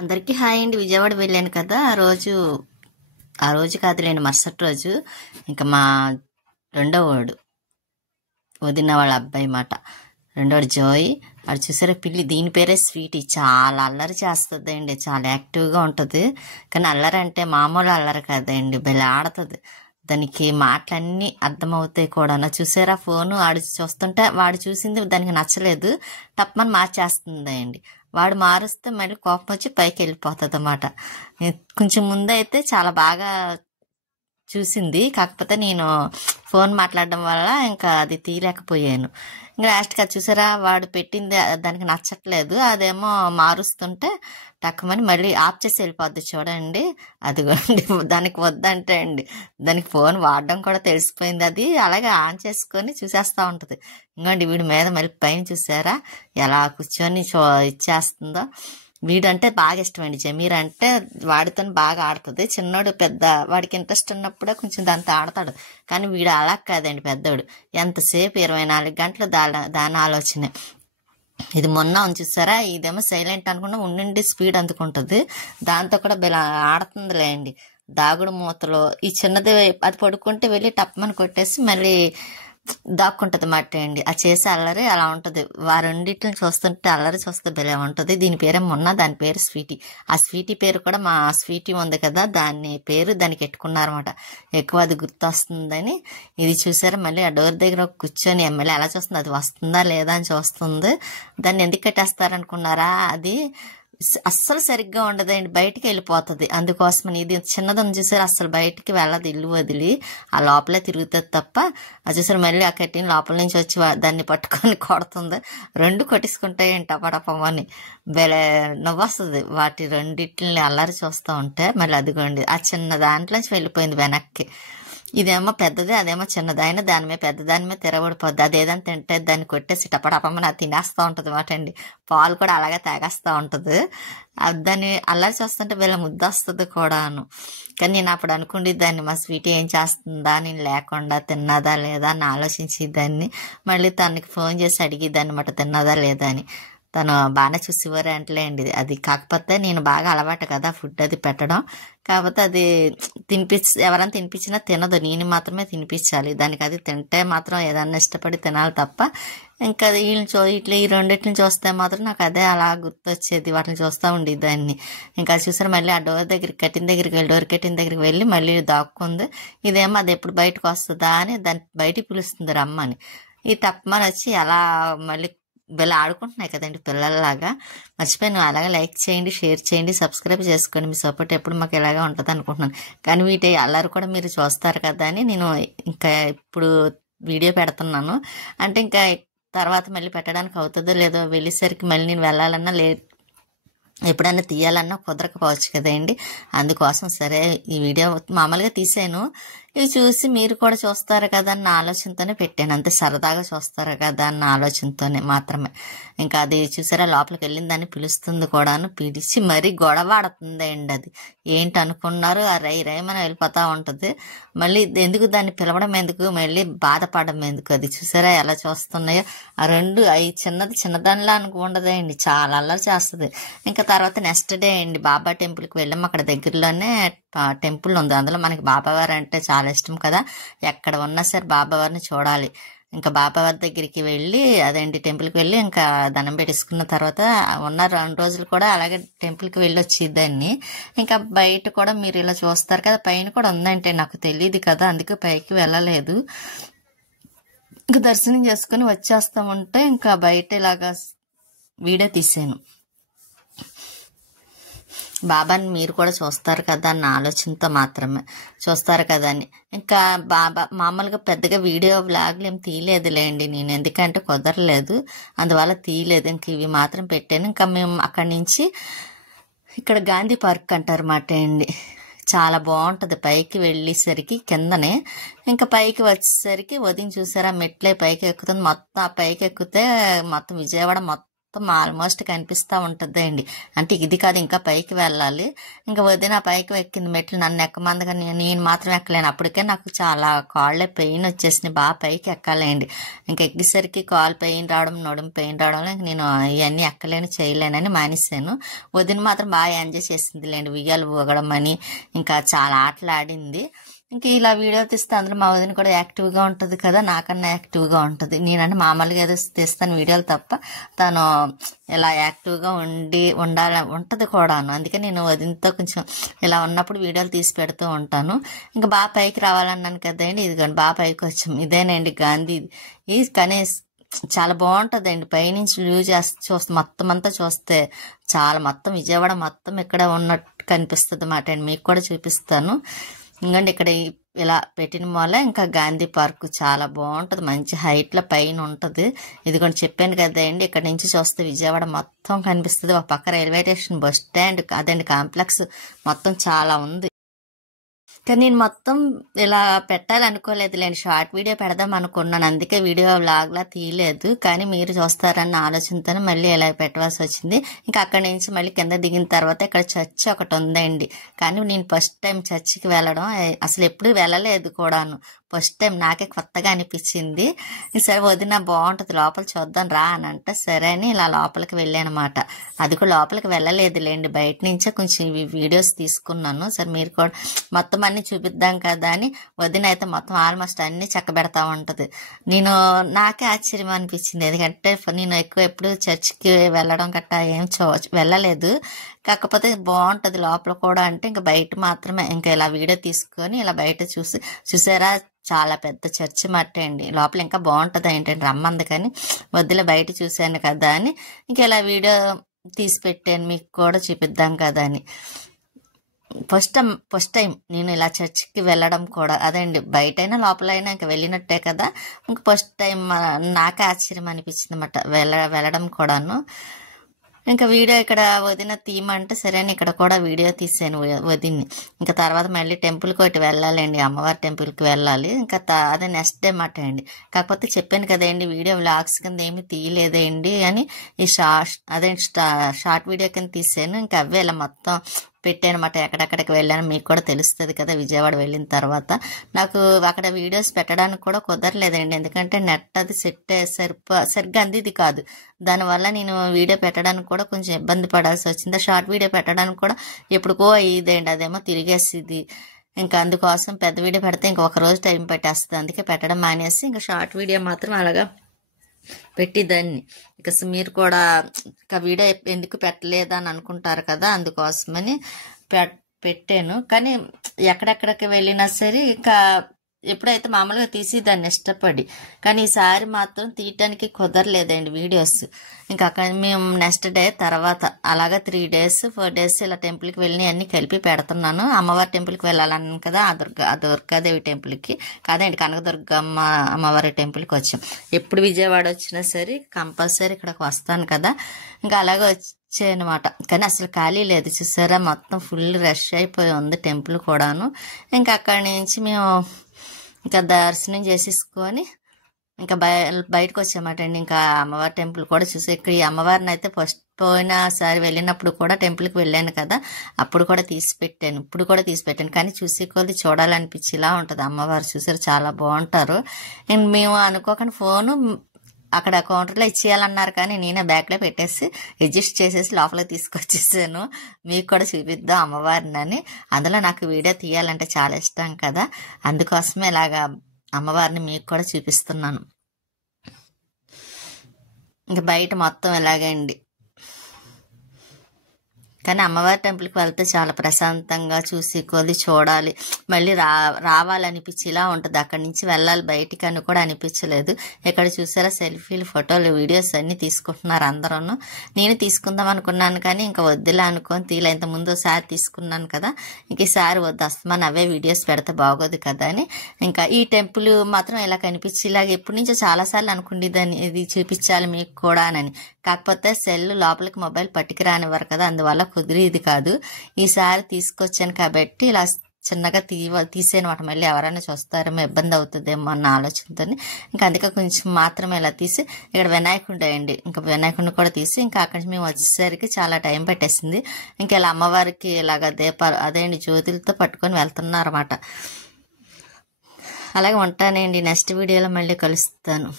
అందరికీ హాయ్ అండి. విజయవాడ వెళ్ళాను కదా ఆ రోజు కాదులేండి, మరుసటి రోజు ఇంకా మా రెండో వాడు వదిన వాళ్ళ అబ్బాయి మాట. రెండోడు జోయ్. వాడు చూసారా పిల్లి, దీని పేరే స్వీటీ. చాలా అల్లరి చేస్తుందండి, చాలా యాక్టివ్గా ఉంటుంది. కానీ అల్లరి అంటే మామూలు అల్లరి కాదండి, భలే ఆడుతుంది. దానికి మాటలన్నీ అర్థమవుతాయి కూడా. చూసారా ఫోను ఆడు చూస్తుంటే వాడు చూసింది దానికి నచ్చలేదు, టప్మని మార్చేస్తుందండి. వాడు మారుస్తే మళ్ళీ కోపం వచ్చి పైకి వెళ్ళిపోతుంది అన్నమాట. కొంచెం ముందైతే చాలా బాగా చూసింది, కాకపోతే నేను ఫోన్ మాట్లాడడం వల్ల ఇంకా అది తీయలేకపోయాను. ఇంకా లాస్ట్కి అది చూసారా, వాడు పెట్టింది దానికి నచ్చట్లేదు, అదేమో మారుస్తుంటే టక్కుమని మళ్ళీ ఆఫ్ చేసి వెళ్ళిపోద్ది చూడండి. అదిగోండి, దానికి వద్దంటే అండి, దానికి ఫోన్ వాడడం కూడా తెలిసిపోయింది. అది అలాగే ఆన్ చేసుకొని చూసేస్తూ ఉంటుంది. ఇంకోండి వీడి మీద మళ్ళీ పైన చూసారా ఎలా కూర్చొని ఇచ్చేస్తుందో. వీడంటే బాగా ఇష్టం అండి, జమీర్ అంటే. వాడితో బాగా ఆడుతుంది. చిన్నోడు పెద్ద వాడికి ఇంట్రెస్ట్ ఉన్నప్పుడే కొంచెం దాంతో ఆడతాడు, కానీ వీడు అలా కాదండి, పెద్దోడు ఎంతసేపు 24 గంటలు దాని ఆలోచనే. ఇది మొన్న చూసారా, ఇదేమో సైలెంట్ అనుకున్నా ఉండి స్పీడ్ అందుకుంటుంది. దాంతో కూడా ఆడుతుందిలే అండి, దాగుడు మూతలో. ఈ చిన్నది అది పడుకుంటే వెళ్ళి టప్మని కొట్టేసి మళ్ళీ దాక్కుంటది మాట అండి. అది చేసే అల్లరి అలా ఉంటుంది. రెండింటిని చూస్తుంటే అల్లరి చూస్తే భలే ఉంటుంది. దీని పేరే మొన్న, దాని పేరు స్వీటీ. ఆ స్వీటీ పేరు కూడా మా స్వీటీ ఉంది కదా, దాని పేరు దానికి పెట్టుకున్నారన్నమాట. ఎక్కువ అది గుర్తొస్తుందని. ఇది చూసారా మళ్ళీ ఆ డోర్ దగ్గర కూర్చొని మళ్ళీ ఎలా చూస్తుంది, అది వస్తుందా లేదా అని చూస్తుంది. దాన్ని ఎందుకు కట్టేస్తారనుకున్నారా, అది అస్సలు సరిగ్గా ఉండదండి, బయటికి వెళ్ళిపోతుంది. అందుకోసమని ఇది చిన్నదని చూసారు, అస్సలు బయటికి వెళ్ళదు, ఇల్లు వదిలి ఆ లోపలే తిరుగుతుంది తప్ప. అది చూసారు మళ్ళీ ఆ కట్టిన లోపల నుంచి వచ్చి దాన్ని పట్టుకొని కొడుతుంది. రెండు కొట్టించుకుంటాయి టపటపమని. భలే నవ్వొస్తుంది వాటి రెండిట్లని అల్లరి చూస్తూ ఉంటే. మళ్ళీ అదిగోండి ఆ చిన్న దాంట్లోంచి వెళ్ళిపోయింది వెనక్కి. ఇదేమో పెద్దది, అదేమో చిన్నది. అయినా దాని మీద పెద్ద దాని మీద తిరగబడిపోద్ది. అది ఏదైనా తింటే దాన్ని కొట్టేసి టపటపమని అది తినేస్తూ ఉంటుంది మాట అండి. పాలు కూడా అలాగే తాగేస్తూ ఉంటుంది. దాన్ని అల్లరి చూస్తుంటే వీళ్ళ ముద్ద వస్తుంది కూడాను. కానీ నేను అప్పుడు అనుకుండి దాన్ని మా స్వీటీ ఏం చేస్తుందా, నేను లేకుండా తిన్నదా లేదా అని ఆలోచించి దాన్ని మళ్ళీ తనకి ఫోన్ చేసి అడిగి దాన్ని మాట తిన్నదా లేదా అని. తను బాగానే చూసేవారు అంటలేండి. అది కాకపోతే నేను బాగా అలవాటు కదా ఫుడ్ అది పెట్టడం, కాకపోతే అది ఎవరైనా తినిపించినా తినదు, నేను మాత్రమే తినిపించాలి దానికి. అది తింటే మాత్రం ఏదన్నా ఇష్టపడి తినాలి తప్ప. ఇంకా ఇట్లా ఈ రెండింటిని చూస్తే మాత్రం నాకు అదే అలా గుర్తొచ్చేది, వాటిని చూస్తూ ఉండేది దాన్ని. ఇంకా చూసారు మళ్ళీ ఆ డోర్ దగ్గరికి డోర్ కట్టిన దగ్గరికి వెళ్ళి మళ్ళీ దాక్కుంది. ఇదేమో అది ఎప్పుడు బయటకు వస్తుందా అని దాన్ని బయటికి పిలుస్తుంది రమ్మని. ఈ టప్మని వచ్చి అలా మళ్ళీ వీళ్ళు ఆడుకుంటున్నాయి కదండి పిల్లల్లాగా. మర్చిపోయాను, అలాగే లైక్ చేయండి, షేర్ చేయండి, సబ్స్క్రైబ్ చేసుకోండి. మీ సపోర్ట్ ఎప్పుడు మాకు ఇలాగే ఉంటుంది అనుకుంటున్నాను. కానీ వీటి అల్లరి కూడా మీరు చూస్తారు కదా అని నేను ఇంకా ఇప్పుడు వీడియో పెడుతున్నాను. అంటే ఇంకా తర్వాత మళ్ళీ పెట్టడానికి అవుతుందో లేదో, వెళ్ళేసరికి మళ్ళీ నేను వెళ్ళాలన్నా ఎప్పుడైనా తీయాలన్నా కుదరకపోవచ్చు కదండి. అందుకోసం సరే ఈ వీడియో మామూలుగా తీసాను. ఇవి చూసి మీరు కూడా చూస్తారు కదా అన్న ఆలోచనతోనే పెట్టాను, అంతే. సరదాగా చూస్తారు కదా అన్న ఆలోచనతోనే మాత్రమే. ఇంకా అది చూసారా లోపలికి వెళ్ళిన దాన్ని పిలుస్తుంది కూడాను, పిలిచి మరీ గొడవ ఆడుతుంది అండి. అది ఏంటి అనుకున్నారు, ఆ రైమని వెళ్ళిపోతూ ఉంటుంది. మళ్ళీ ఎందుకు దాన్ని పిలవడం ఎందుకు, మళ్ళీ బాధపడడం ఎందుకు. అది చూసారా ఎలా చూస్తున్నాయో ఆ రెండు. అవి చిన్నదానిలా అనుకుండదండి, చాలా అల్లరి చేస్తుంది. ఇంకా తర్వాత నెక్స్ట్ డే అండి బాబా టెంపుల్కి వెళ్ళాము. అక్కడ దగ్గరలోనే టెంపుల్ ఉంది, అందులో మనకి బాబావారు అంటే చాలా ఇష్టం కదా. ఎక్కడ ఉన్నా సరే బాబావారిని చూడాలి. ఇంకా బాబావారి దగ్గరికి వెళ్ళి అదేంటి టెంపుల్కి వెళ్ళి ఇంకా దండం పెట్టేసుకున్న తర్వాత ఉన్న 2 రోజులు కూడా అలాగే టెంపుల్కి వెళ్ళి వచ్చేదాన్ని. ఇంకా బయట కూడా మీరు ఇలా చూస్తారు కదా, పైన కూడా ఉందంటే నాకు తెలియదు కదా, అందుకే పైకి వెళ్ళలేదు. ఇంకా దర్శనం చేసుకుని వచ్చేస్తామంటే ఇంకా బయట ఇలాగా వీడియో తీసాను. బాబాని మీరు కూడా చూస్తారు కదా అన్న ఆలోచనతో మాత్రమే చూస్తారు కదా అని. ఇంకా బాబా మామూలుగా పెద్దగా వీడియో వ్లాగ్లు ఏం తీయలేదులేండి నేను, ఎందుకంటే కుదరలేదు, అందువల్ల తీయలేదు. ఇంక ఇవి మాత్రం పెట్టాను. ఇంకా మేము అక్కడి నుంచి ఇక్కడ గాంధీ పార్క్ అంటారు మాట అండి, చాలా బాగుంటుంది. పైకి వెళ్ళేసరికి కిందనే, ఇంకా పైకి వచ్చేసరికి ఉదయం చూసారా మెట్లే పైకి ఎక్కుతుంది. మొత్తం ఆ పైకి ఎక్కితే మొత్తం విజయవాడ మొత్తం మొత్తం ఆల్మోస్ట్ కనిపిస్తూ ఉంటుందండి. అంటే ఇది కాదు, ఇంకా పైకి వెళ్ళాలి. ఇంకా వదిన పైకి ఎక్కింది మెట్లు, నన్ను ఎక్కమందగా నేను మాత్రం ఎక్కలేను. అప్పటికే నాకు చాలా కాళ్ళే పెయిన్ వచ్చేసినాయి, బాగా పైకి ఎక్కాలండి. ఇంకా ఎక్కేసరికి కాలు పెయిన్ రావడం, నడుము పెయిన్ రావడం, ఇంక నేను ఇవన్నీ ఎక్కలేను చేయలేనని మానేశాను. వదిన మాత్రం బాగా ఎంజాయ్ చేసిందిలేండి, ఉయ్యాలు ఊగడం అని ఇంకా చాలా ఆటలు ఆడింది. ఇంక ఇలా వీడియో తీస్తే అందులో మా వదిన కూడా యాక్టివ్గా ఉంటుంది కదా, నాకన్నా యాక్టివ్గా ఉంటుంది. నేనంటే మామూలుగా ఏదో తీస్తాను వీడియోలు తప్ప తను ఇలా యాక్టివ్గా ఉంటుంది కూడాను. అందుకే నేను వదినతో కొంచెం ఇలా ఉన్నప్పుడు వీడియోలు తీసి పెడుతూ ఉంటాను. ఇంకా బాగా పైకి రావాలన్నాను కదండి, ఇదిగోండి బాగా పైకి వచ్చాం. ఇదేనండి గాంధీ. ఇది కనీసం చాలా బాగుంటుందండి, పైనుంచి వ్యూ చూస్తే మొత్తం అంతా చూస్తే చాలా మొత్తం విజయవాడ మొత్తం ఇక్కడ ఉన్నట్టు కనిపిస్తుంది అన్నమాట అండి. మీకు కూడా చూపిస్తాను. ఇంకండి ఇక్కడ ఇలా పెట్టిన మూల ఇంకా గాంధీ పార్క్ చాలా బాగుంటుంది, మంచి హైట్లో పైన ఉంటుంది. ఇది కూడా చెప్పాను కదండి, ఇక్కడ నుంచి చూస్తే విజయవాడ మొత్తం కనిపిస్తుంది. ఒక పక్క రైల్వే స్టేషన్, బస్ స్టాండ్, అదండి కాంప్లెక్స్ మొత్తం చాలా ఉంది. కానీ నేను మొత్తం ఇలా పెట్టాలనుకోలేదులేండి, షార్ట్ వీడియో పెడదాం అనుకున్నాను. అందుకే వీడియో వ్లాగ్లా తీయలేదు. కానీ మీరు చూస్తారన్న ఆలోచనతో మళ్ళీ ఇలా పెట్టవలసి వచ్చింది. ఇంకా అక్కడి నుంచి మళ్ళీ కింద దిగిన తర్వాత ఇక్కడ చర్చి ఒకటి ఉందండి. కానీ నేను ఫస్ట్ టైం చర్చికి వెళ్ళడం, అసలు ఎప్పుడు వెళ్ళలేదు కూడాను. ఫస్ట్ టైం నాకే కొత్తగా అనిపించింది. సరే వదిన బాగుంటుంది లోపల చూద్దాం రా అని అంటే సరే అని ఇలా లోపలికి వెళ్ళానమాట. అది కూడా లోపలికి వెళ్ళలేదులేండి, బయట నుంచే కొంచెం వీడియోస్ తీసుకున్నాను. సరే మీరు కూడా మొత్తం అన్ని చూపిద్దాం కదా అని వదిన అయితే మొత్తం ఆల్మోస్ట్ అన్ని చక్కబెడతా ఉంటుంది. నాకే ఆశ్చర్యం అనిపించింది, ఎందుకంటే నేను ఎక్కువ ఎప్పుడు చర్చికి వెళ్ళడం గట్టా ఏం వెళ్ళలేదు. కాకపోతే బాగుంటుంది లోపల కూడా. అంటే ఇంకా బయట మాత్రమే ఇంకా ఇలా వీడియో తీసుకొని ఇలా బయట చూసారా, చాలా పెద్ద చర్చి మట్టే అండి. లోపల ఇంకా బాగుంటుంది ఏంటంటే రమ్మంది, కానీ వద్దులే బయట చూశాను కదా అని ఇంకా ఇలా వీడియో తీసి పెట్టాను, మీకు కూడా చూపిద్దాం కదా అని. ఫస్ట్ టైం నేను ఇలా చర్చికి వెళ్ళడం కూడా, అదండి బయటైనా లోపలైనా ఇంకా వెళ్ళినట్టే కదా. ఇంకా ఫస్ట్ టైం నాకే ఆశ్చర్యం అనిపించింది అన్నమాట వెళ్ళడం కూడాను. ఇంకా వీడియో ఇక్కడ వదిన తీయమంటే సరే అని ఇక్కడ కూడా వీడియో తీసాను వదిన్ని. ఇంకా తర్వాత మళ్ళీ టెంపుల్కి ఒకటి వెళ్ళాలండి, అమ్మవారి టెంపుల్కి వెళ్ళాలి. ఇంకా అదే నెక్స్ట్ డే మాట అండి. కాకపోతే చెప్పాను కదండి వీడియో వ్లాగ్స్ కింద ఏమీ తీయలేదండి అని, ఈ షార్ట్ వీడియో కింద తీసాను. ఇంకా అవే ఇలా మొత్తం పెట్టానమాట. ఎక్కడెక్కడికి వెళ్ళాను మీకు కూడా తెలుస్తుంది కదా విజయవాడ వెళ్ళిన తర్వాత. నాకు అక్కడ వీడియోస్ పెట్టడానికి కూడా కుదరలేదండి, ఎందుకంటే నెట్ అది సెట్ సరిగ్గా అందిది కాదు. దానివల్ల నేను వీడియో పెట్టడానికి కూడా కొంచెం ఇబ్బంది పడాల్సి వచ్చింది. షార్ట్ వీడియో పెట్టడానికి కూడా ఎప్పుడుకో అయ్యేదండి, అదేమో తిరిగేసింది. ఇంకా అందుకోసం పెద్ద వీడియో పెడితే ఇంకా ఒక రోజు టైం పెట్టేస్తుంది. అందుకే పెట్టడం మానేసి ఇంకా షార్ట్ వీడియో మాత్రం అలాగా పెట్టిదాన్ని. ఇక మీరు కూడా ఇంకా వీడియో ఎందుకు పెట్టలేదా అని అనుకుంటారు కదా, అందుకోసమని పెట్టాను. కానీ ఎక్కడెక్కడికి వెళ్ళినా సరే ఇంకా ఎప్పుడైతే మామూలుగా తీసేదాన్ని ఇష్టపడి, కానీ ఈసారి మాత్రం తీయటానికి కుదరలేదండి వీడియోస్. ఇంకా అక్కడ మేము నెక్స్ట్ డే తర్వాత అలాగా 3 days 4 days ఇలా టెంపుల్కి వెళ్ళి అన్ని కలిపి పెడుతున్నాను. అమ్మవారి టెంపుల్కి వెళ్ళాలన్నాను కదా, ఆ దుర్గాదేవి టెంపుల్కి కాదండి, కనకదుర్గమ్మ అమ్మవారి టెంపుల్కి వచ్చాం. ఎప్పుడు విజయవాడ వచ్చినా సరే కంపల్సరీ ఇక్కడికి వస్తాను కదా, ఇంకా అలాగే వచ్చాయనమాట. కానీ అసలు ఖాళీ లేదు, చూసారా మొత్తం ఫుల్ రష్ అయిపోయి ఉంది టెంపుల్ కూడాను. ఇంకా అక్కడి నుంచి మేము ఇంకా దర్శనం చేసేసుకొని ఇంకా బయటకు వచ్చామాట అండి. ఇంకా అమ్మవారి టెంపుల్ కూడా చూసి, ఇక్కడ ఈ అమ్మవారిని అయితే ఫస్ట్ పోయినసారి వెళ్ళినప్పుడు కూడా టెంపుల్కి వెళ్ళాను కదా, అప్పుడు కూడా తీసి పెట్టాను, ఇప్పుడు కూడా తీసి పెట్టాను. కానీ చూసి కొద్ది చూడాలనిపించి ఇలా ఉంటుంది అమ్మవారు. చూసారు చాలా బాగుంటారు. మేము అనుకోకుండా ఫోను అక్కడ కౌంటర్లో ఇచ్చేయాలన్నారు, కానీ నేనే బ్యాగ్లో పెట్టేసి అడ్జస్ట్ చేసేసి లోపలికి తీసుకొచ్చేసాను. మీకు కూడా చూపిద్దాం అమ్మవారిని అని. అందులో నాకు వీడియో తీయాలంటే చాలా ఇష్టం కదా, అందుకోసమే ఇలాగా అమ్మవారిని మీకు కూడా చూపిస్తున్నాను. ఇంకా బయట మొత్తం ఇలాగండి. కానీ అమ్మవారి టెంపుల్కి వెళ్తే చాలా ప్రశాంతంగా చూసి కొద్ది చూడాలి, మళ్ళీ రావాలనిపించి ఇలా ఉంటుంది. అక్కడి నుంచి వెళ్ళాలి బయటికి అని కూడా అనిపించలేదు. ఇక్కడ చూసారా సెల్ఫీలు, ఫోటోలు, వీడియోస్ అన్ని తీసుకుంటున్నారు అందరూ. నేను తీసుకుందాం అనుకున్నాను కానీ ఇంకా వద్దులే అనుకొని తీలా. ఇంత ముందు ఒకసారి తీసుకున్నాను కదా, ఇంక ఈసారి వద్దు, అస్తమాన్ అవే వీడియోస్ పెడితే బాగోదు కదా అని. ఇంకా ఈ టెంపుల్ మాత్రం ఇలా కనిపించి ఇలాగ ఎప్పటి నుంచో చాలాసార్లు అనుకుండేదాన్ని ఇది చూపించాలి మీకు కూడా అని. కాకపోతే సెల్ లోపలికి మొబైల్ పట్టుకు రానివ్వరు కదా, అందువల్ల కుదిరేది కాదు. ఈసారి తీసుకొచ్చాను కాబట్టి ఇలా చిన్నగా తీసేయనమాట. మళ్ళీ ఎవరైనా చూస్తారేమో ఇబ్బంది అవుతుందేమో అన్న ఆలోచనతో ఇంకా అందుకే కొంచెం మాత్రమే ఇలా తీసి ఇక్కడ వినాయకుడు అయ్యండి. ఇంకా వినాయకుడిని కూడా తీసి ఇంకా అక్కడి నుంచి మేము వచ్చేసరికి చాలా టైం పెట్టేసింది. ఇంకా ఇలా అమ్మవారికి ఇలాగ దీపాలు అదేండి జ్యోతులతో పట్టుకొని వెళ్తున్నారన్నమాట. అలాగే ఉంటానండి. నెక్స్ట్ వీడియోలో మళ్ళీ కలుస్తాను.